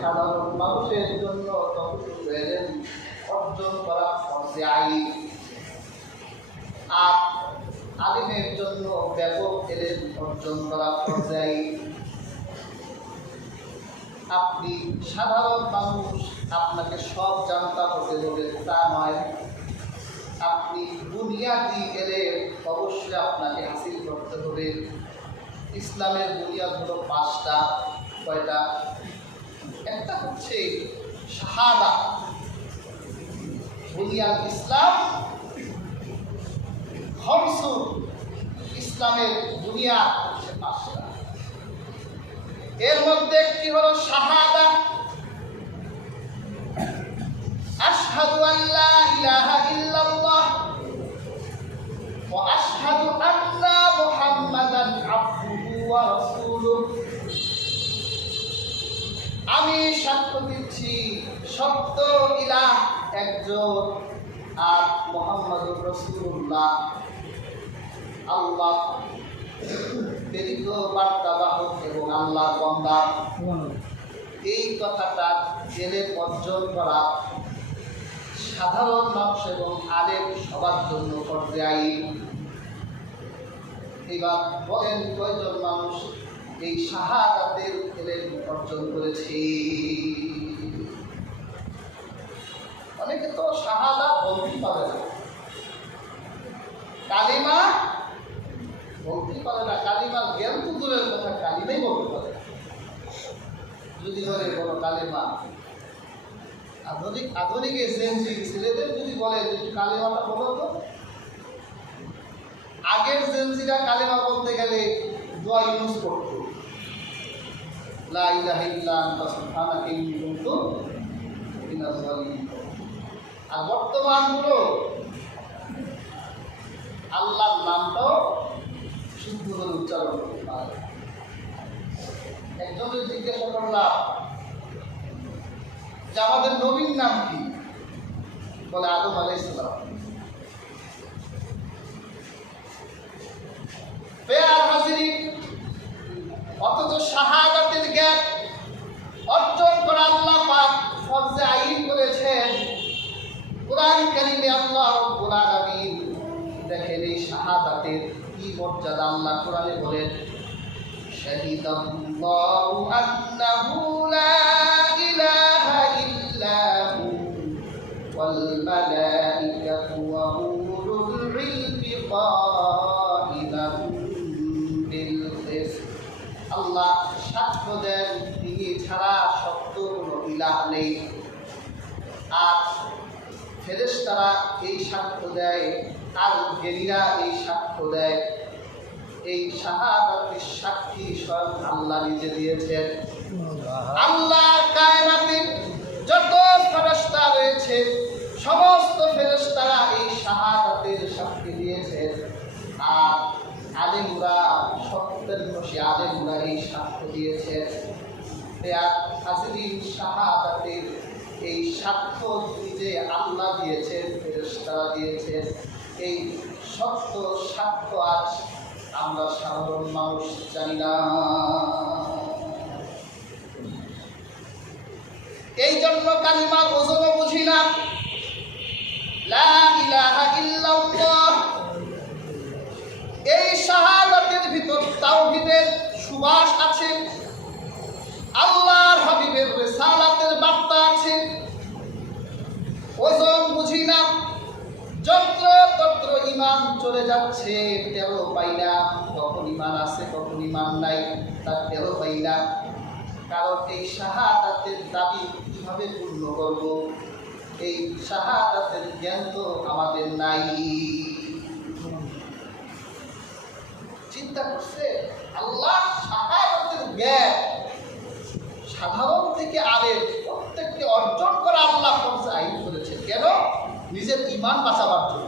সাধারণ মানুষের জন্য যতটুকু এলেম অর্জন করা ফরজে আইন, আর আলিমের জন্য ব্যাপক এলেম অর্জন করা ফরজে আইন। আপনি সাধারণ মানুষ, আপনাকে সব জানতা হতে হবে তা নয়। আপনি বুনিয়াদি এলেম অবশ্যই আপনাকে হাসিল করতে হবে। ইসলামের বুনিয়াদ হলো 5টা। কয়টা? একটা হচ্ছে শাহাদা, বুনিয়াদ ইসলাম খমসু, ইসলামের বুনিয়াদ হচ্ছে 5টা। এর মধ্যে একটি হলো শাহাদা, আশহাদু আল্লা ইলাহা ইল্লাল্লাহ ওয়া আশহাদু আন্না মুহাম্মাদান আবদুহু ওয়া রাসূলুহু। আমি সাক্ষ্য দিচ্ছি সত্য ইলাহ একজন, আর মুহাম্মাদুর রাসূলুল্লাহ আল্লাহ প্রেরিত বার্তাবাহক এবং আল্লাহর বান্দা। এই কথাটা জেনে অর্জন করা সাধারণ মানুষ এবং আলেম সবার জন্য ফরজে আইন। এবার বলেন কয়জন মানুষ এই শাহাদাতের এলেম অর্জন করেছে? অনেকে তো শাহাদাত বলতেই পারে না, কালিমা বলতেই পারে না। কালিমার জ্ঞান তো দূরের কথা, কালিমাই বলতে পারে না। যদি বলে বলো কালিমা, আধুনিক জেনজি ছেলেদের যদি বলে যে কালিমাটা বলো তো, আগের জেনজিরা কালিমা বলতে গেলে দোয়া ইউজ করতো, লা ইলাহা ইল্লা আনতা সুবহানাকা ইন্নী কুনতু মিনাজ জালিমিন। আর বর্তমানগুলো আল্লাহর নামটাও শুদ্ধ করে উচ্চারণ করতে পারে। একজনের জিজ্ঞাসা করলাম যে আমাদের নবীর নাম কি? বলে আদম আলাইহিস সালাম। পেয়ার হাজিরি, অথচ শাহাদাতের জ্ঞান অর্জন করা আল্লাহ পাক ফরজে আইন করেছেন কোরআন কারীমে। আল্লাহ রাব্বুল আলামিন দেখেন এই শাহাদাতের কি মর্যাদা। আল্লাহ কোরআনে বলেন, শাহিদাল্লাহু আন্নাহু লা ইলাহা ইল্লা হু ওয়াল মালাইকাতু ওয়া উলুল ইলমি কাইমান বিল কিসত। আল্লাহ সাক্ষ্য দেন তিনি ছাড়া সত্য কোনো ইলাহ নেই। আর ফেরেশতারা এই সাক্ষ্য দেয়, আর জ্ঞানীরা এই সাক্ষ্য দেয়। এই শাহাদাতের সাক্ষী স্বয়ং আল্লাহ নিজে দিয়েছেন। আল্লাহ কায়নাতে যত ফেরেশতা রয়েছে সমস্ত ফেরেশতারা এই শাহাদাতের সাক্ষী দিয়েছেন। আর আলেমরা, সত্যের বসে আলেমরা এই সাক্ষ্য দিয়েছেন। হাজিরিন, শাহাদাতের এই সাক্ষ্য নিজে আল্লাহ দিয়েছেন, ফেরেশতারা দিয়েছেন। এই সত্য সাক্ষ্য আজ আমরা সাধারণ মানুষ জানি না। এই জন্য কালিমার ওজনও বুঝি না। লা ইলাহা ইল্লাল্লাহ, এই শাহাদাতের ভিতর তাওহীদের সুবাস আছে, আল্লাহর হাবিবের রিসালাতের বার্তা আছে। ওজন বুঝি না, যত্র তত্র ঈমান চলে যাচ্ছে, টেরও পাই না। কখন ঈমান আছে কখন ঈমান নাই তার টেরও পাই না। কারণ এই শাহাদাতের দাবি কিভাবে পূর্ণ করব, এই শাহাদাতের জ্ঞান তো আমাদের নাই। চিন্তা করছে আল্লাহ শাহাদাতের জ্ঞান সাধারণ থেকে আলেম প্রত্যেককে অর্জন করা আল্লাহ ফরজে আইন করেছে। কেন? নিজের ঈমান বাঁচাবার জন্য।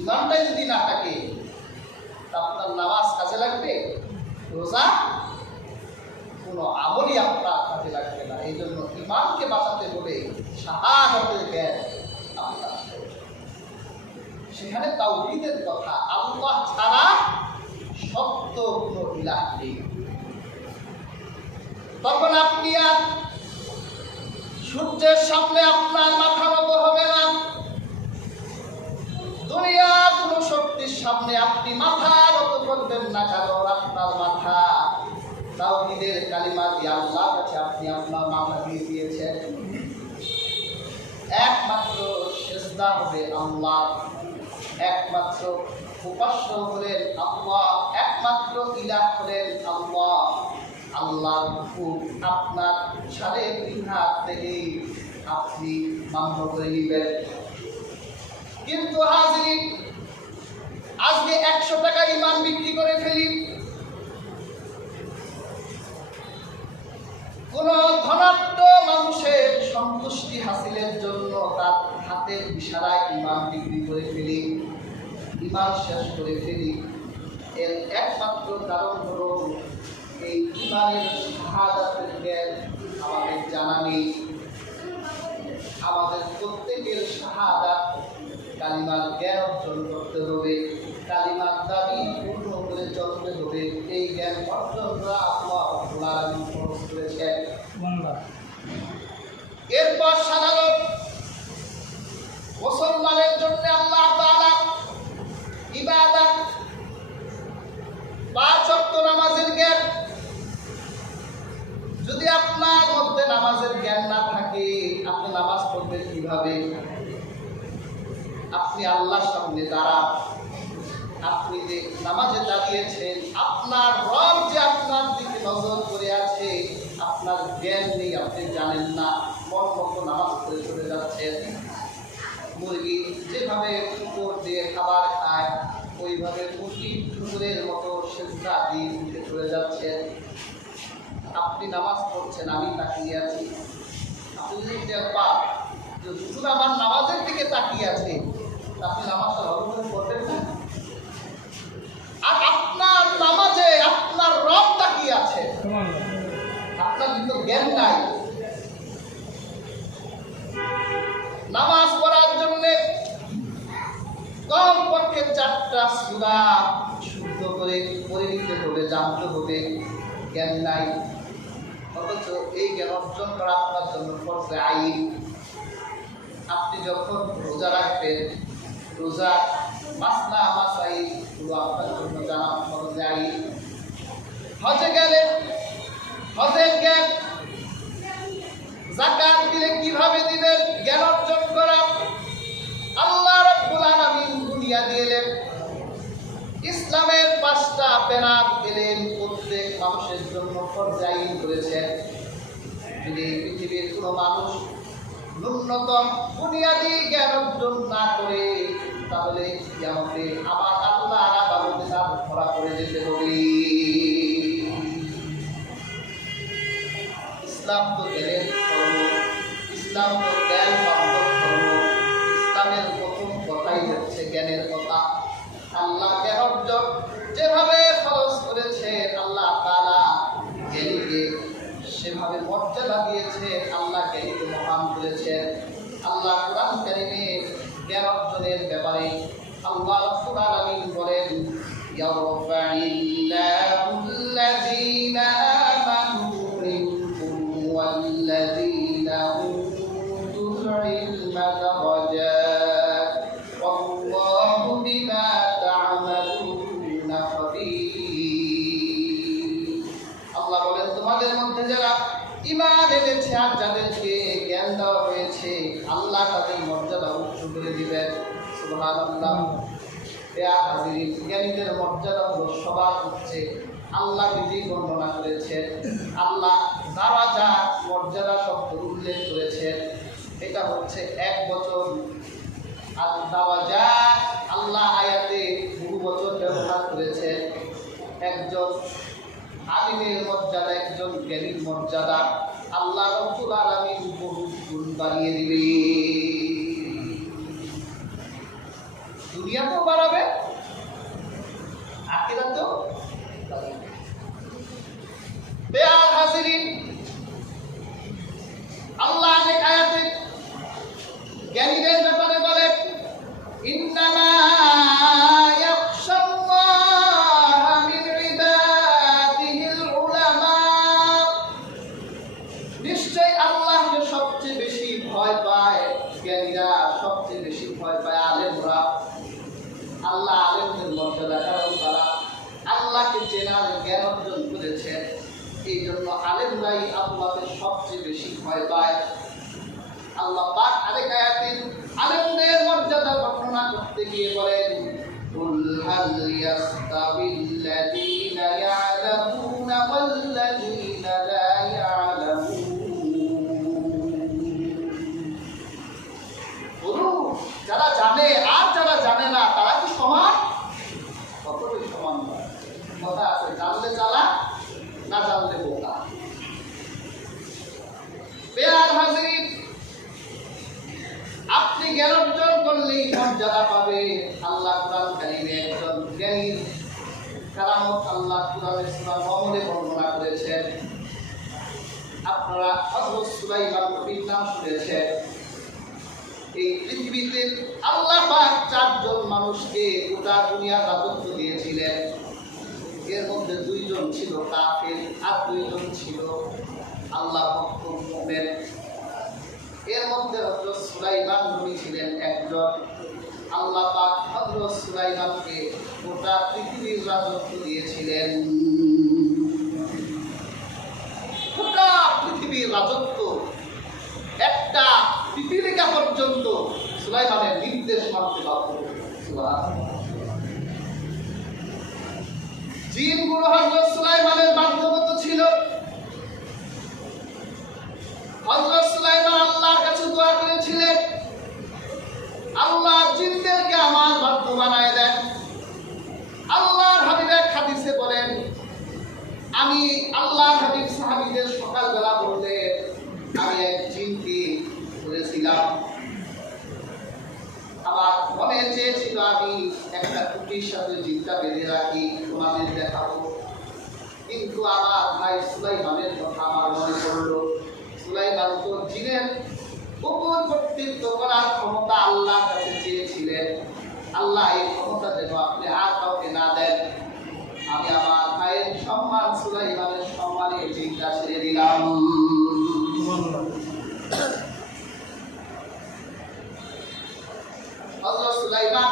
ঈমানটাই যদি না থাকে তা আপনার নামাজ কাজে লাগবে, রোজা কোনো আমলই আপনার কাজে লাগবে না। এই জন্য ঈমানকে বাঁচাতে হলে শাহাদাতের জ্ঞান আপনার। সেখানে তাওহীদের কথা, আল্লাহ ছাড়া সত্য কোনো ইলাহ নেই। তখন আপনি আর সূর্যের সামনে আপনার মাথা নত হবে না, দুনিয়ার কোন শক্তির সামনে আপনি মাথা নত করবেন না, কারণ আপনার মাথা তাওহীদের কালিমা দিয়ে আল্লাহর কাছে আপনি আপনার মাথা দিয়ে দিয়েছেন। একমাত্র সিজদা হবে আল্লাহ, একমাত্র উপাস্য হলেন আল্লাহ, একমাত্র ইলাহ হলেন আল্লাহ। আল্লাহর হুকুম আপনার সাড়ে 3 হাত থেকে আপনি মান্য করে নিবেন। কিন্তু হাজির, আজকে 100 টাকা ইমান বিক্রি করে ফেলি, কোন ধনাঢ্য মানুষের সন্তুষ্টি হাসিলের জন্য তার হাতের ইশারায় ইমান বিক্রি করে ফেলি, ইমান শেষ করে ফেলি। এর একমাত্র কারণ হলো এই ইমানের শাহাদাতের জ্ঞান আমাদের জানা নেই। আমাদের প্রত্যেকের শাহাদাত কালিমার জ্ঞান অর্জন করতে হবে, কালিমার দাবি পূর্ণ করে চলতে হবে। এই জ্ঞান অর্জন করা আল্লাহ রাব্বুল আলামিন ফরজ করেছেন। এরপর সাধারণ মুসলমানের জন্য আল্লাহ তাআলা ইবাদত 5 ওয়াক্ত নামাজের জ্ঞান। যদি আপনার মধ্যে নামাজের জ্ঞান না থাকে, আপনি নামাজ পড়বেন কিভাবে? আপনি আল্লাহর সামনে দাঁড়ান, আপনি যে নামাজে দাঁড়িয়েছেন, আপনার রব যে আপনার দিকে নজর করে আছে, আপনার জ্ঞান নেই, আপনি জানেন না, মন মতো নামাজ পড়ে চলে যাচ্ছেন। মুরগি যেভাবে উপর দিয়ে খাবার খায়, ওইভাবে মুরগি ঠুকুরের মতো সিজদা দিয়ে উঠে চলে যাচ্ছেন। আপনি নামাজ পড়ছেন, আমি তাকিয়ে আছি, আপনি যদি দেখবেন যে হুজুর আমার নামাজের দিকে তাকিয়ে আছে, আপনি নামাজটা ভালো করে পড়বেন না। আর আপনার নামাজে আপনার রব তাকিয়ে আছে, আপনার কিন্তু জ্ঞান নাই। নামাজ পড়ার জন্য কমপক্ষে 4টা সূরা শুদ্ধ করে পড়ে নিতে হবে, জানতে হবে, জ্ঞান নাই। অথচ এই জ্ঞান অর্জন করা আপনার জন্য ফরজে আইন। আপনি যখন রোজা রাখবেন, রোজা মাসলা মাসাইল গুলো আপনার জন্য জানা ফরজে আইন। হজে গেলেন, হজের জ্ঞান, যাকাত দিলে কিভাবে দিবেন জ্ঞান অর্জন করা। আল্লাহ রাব্বুল আলামিন দুনিয়া দিলেন, ইসলামের 5টা পেনাক দিলেন, প্রত্যেক মানুষের জন্য ফরজে আইন করেছেন। যদি পৃথিবীর কোনো মানুষ ন্যূনতম বুনিয়াদি জ্ঞান অর্জন না করে, তাহলে কিয়ামতে আমার আল্লাহ আদালতে তার ধরা পড়ে যেতে হবে। ইসলাম তো জ্ঞানের ধর্ম, ইসলাম তো জ্ঞান বান্ধব ধর্ম। ইসলামের প্রথম কথাই হচ্ছে জ্ঞানের কথা। আল্লাহ জ্ঞান অর্জন যেভাবে ফরজ করেছে, আল্লাহ তাআলা জ্ঞানীকে সেভাবে মর্যাদা দিয়েছে, আল্লাহ জ্ঞানীকে মহান করেছেন। আল্লাহ কোরআন কারীমে জ্ঞান অর্জনের ব্যাপারে আল্লাহ রাব্বুল আলামিন বলেন, ইয়ারফা'িল্লাহুল্লাযীনা আমানু মিনকুম ওয়াল্লাযীনা উতুল ইলমা দারাজাত ওয়াল্লাহু বিমা তা'মালুনা খাবীর। আল্লাহ বলেন, তোমাদের মধ্যে যারা ঈমান এনেছে আর যাদেরকে জ্ঞান দেওয়া হয়েছে, আল্লাহ তাদের মর্যাদা উচ্চ করে দিবেন। সুবহানাল্লাহ। জ্ঞানীদের মর্যাদা হলো সবার হচ্ছে, আল্লাহ নিজেই বর্ণনা করেছেন। আল্লাহ দারাজা মর্যাদা শব্দ উল্লেখ করেছেন, এটা হচ্ছে 1 বচন। আর দারাজা আল্লাহ আয়াতে বহু বচন ব্যবহার করেছেন। একজন আলিমের মর্যাদা, একজন জ্ঞানীর মর্যাদা আল্লাহ রাব্বুল আলামিন বহু গুণ বাড়িয়ে দিবে। দুনিয়াতেও বাড়াবে, আখিরাতেও বাড়াবে। বেয়ার হাজিরিন, আল্লাহ অনেক আয়াতে জ্ঞানীদের ব্যাপারে বলেন, ইন্নামা ইয়াখশাল্লাহা মিন ইবাদিহিল উলামা। নিশ্চয় আল্লাহকে সবচেয়ে বেশি ভয় পায় জ্ঞানীরা, সবচেয়ে বেশি ভয় পায় আলেমরা। আল্লাহ আলেমদের মর্যাদা, কারণ তারা আল্লাহকে চেনার জ্ঞান অর্জন করেছেন। এই জন্য আলেমরাই আল্লাহকে সবচেয়ে বেশি ভয় পায়। আল্লাহ পাক আরেক আয়াতে আলেমদের মর্যাদা বর্ণনা করতে গিয়ে বলেন, কুল হাল ইয়াস্তাবিল্লাযীনা ইয়া'লামুনা ওয়াল্লাযীনা লা ইয়া'লামুন। বলুন, যারা জানে আর যারা জানে না তারা কি সমান? কখনোই সমান নয়। কথা আছে, জানলে চালা, না জানলে বোকা। বেয়ার হাজির, আপনি জ্ঞান অর্জন করলেই মর্যাদা পাবে। আল্লাহ কুরআন কারীমে একজন জ্ঞানীর কারামত আল্লাহ কুরআনের সূরা নমলে বর্ণনা করেছেন। আপনারা হযরত সুলাইমান নবীর নাম শুনেছেন। এই পৃথিবীতে আল্লাহ পাক চারজন মানুষকে গোটা দুনিয়ার রাজত্ব দিয়েছিলেন। এর মধ্যে দুইজন ছিল কাফের আর দুইজন ছিল আল্লাহ ভক্ত মুমিন। এর মধ্যে হযরত সুলাইমান নবী ছিলেন একজন। আল্লাহ পাক হযরত সুলাইমানকে গোটা পৃথিবীর রাজত্ব দিয়েছিলেন। গোটা পৃথিবীর রাজত্ব একটা পিপীলিকা পর্যন্ত সুলাইমানের নির্দেশ মানতে বাধ্য। জিনগুলো হযরত সুলাইমানের বাধ্যগত ছিল। হযরত সুলাইমান আল্লাহর কাছে দোয়া করেছিলেন, আল্লাহ জিনদেরকে আমার বাধ্য বানায় দেন। আল্লাহর হাবিব এক হাদিসে বলেন, আমি আল্লাহর হাবিব সাহাবীদের সকালবেলা বললেন, আমি এক জিনকে ধরেছিলাম। আমার মনে চেয়েছিল আমি একটা কুটির সাথে জিনটা বেঁধে রাখি, তোমাদের দেখাবো। কিন্তু আমার ভাই সুলাইমানের কথা আমার মনে পড়লো। সুলাইমান তো জিনের উপর কর্তৃত্ব করার ক্ষমতা আল্লাহর কাছে চেয়েছিলেন। আল্লাহ এই ক্ষমতা যেন আপনি আর কাউকে না দেন। আমি আমার ভাইয়ের সম্মান, সুলাইমানের সম্মানে জিনটা ছেড়ে দিলাম। হযরত সুলাইমান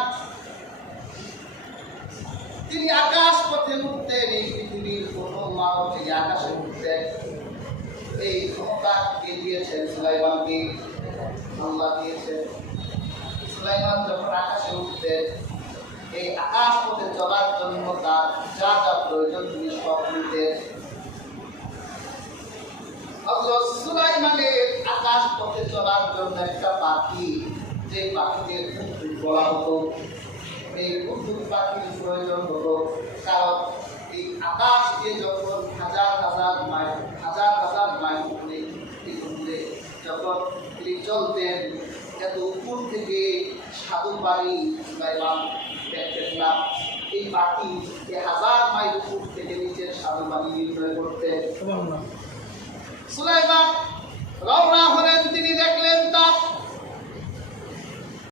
তিনি আকাশ পথে উঠতেন। এই পৃথিবীর কোন মানব তিনি আকাশে উঠতেন, এই ক্ষমতা কে দিয়েছেন? সুলাইমানকে আল্লাহ দিয়েছেন। সুলাইমান যখন আকাশে উঠতেন, এই আকাশ পথে চলার জন্য তার যা যা প্রয়োজন তিনি সব নিতেন। হযরত সুলাইমানের আকাশ পথে চলার জন্য একটা পাখি, যে পাখিদের কুদ্দুস বলা হতো, এই কুদ্দুস পাখির প্রয়োজন হতো। কারণ এই আকাশ দিয়ে যখন হাজার হাজার মাইল ঘুরে যখন তিনি চলতেন, এত উপর থেকে সাধু বাড়ি সুলাইমান দেখতেন। এই পাখি হাজার মাইল উপর থেকে নিচের সাধু বাড়ি নির্ণয় করতেন। সুলাইমান